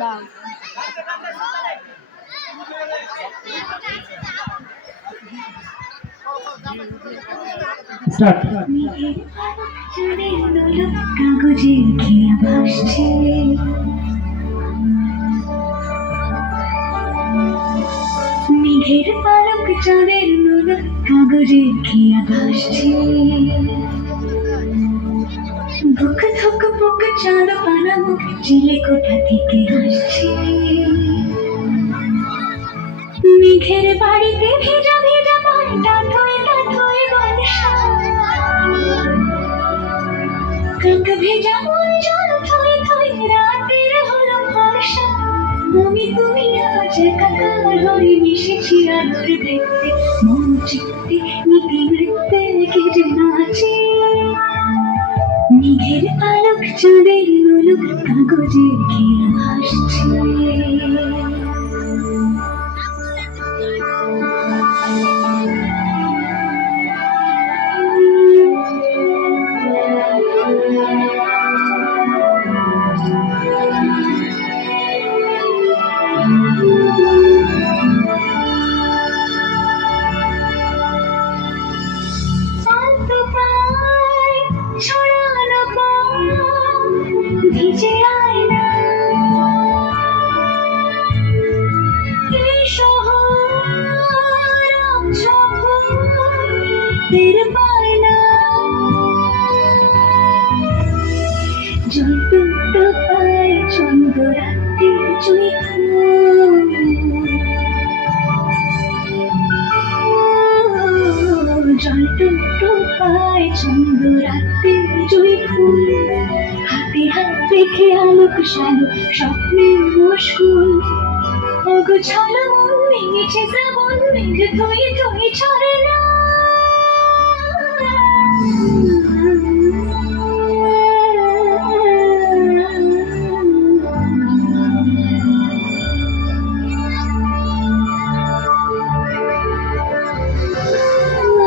দাও। স্টার্ট। কাগজের খেয়া ভাসছে, মেঘের পালক চাঁদের নোলক কাগজের খেয়া ভাসছে, বুক থুক বুক চাঁদ পানা মুখ চিলে কোথা থেকে হাসছে, মেঘের বাড়িতে ভেজা ভেজা পাল্টা ধুয়ে বর্ষা, কাক ভেজা মন জল থই থই রাতের হলো ভরসা, আমি তুমি আজ একাকার হয়ে মিশেছি আলোর দেখতে, মন চিত্তে নীতি নৃত্যে কেটে নাচে, মেঘের পালক চাঁদের নোলক কাগজের খেয়া ভাসছে। ছড়ানো ভিজে আয়না, এই শহর টের পায় না, জল টুকটো পায় চন্দ্র রাতে জুই ফুল, জল টুকটো পায় চন্দ্র রাতে জুই ফুল, হাতে হাত রেখে আলোক শালুক স্বপ্নের মুশকুল, অগোছালো মন ভেঙেছে শ্রাবণ মেঘ ধুয়ে ধুয়ে ছড়ে না,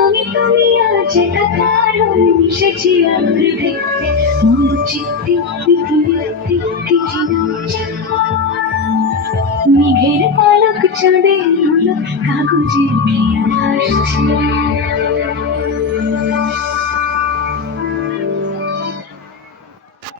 আমি তুমি আজ একাকার হয়ে মিশেছি আলোর দেখতে, মন চিত্তে পৃথিবীতে কেটে নাচে, মেঘের পালক চাঁদের হলো কাগজের খেয়া ভাসছে।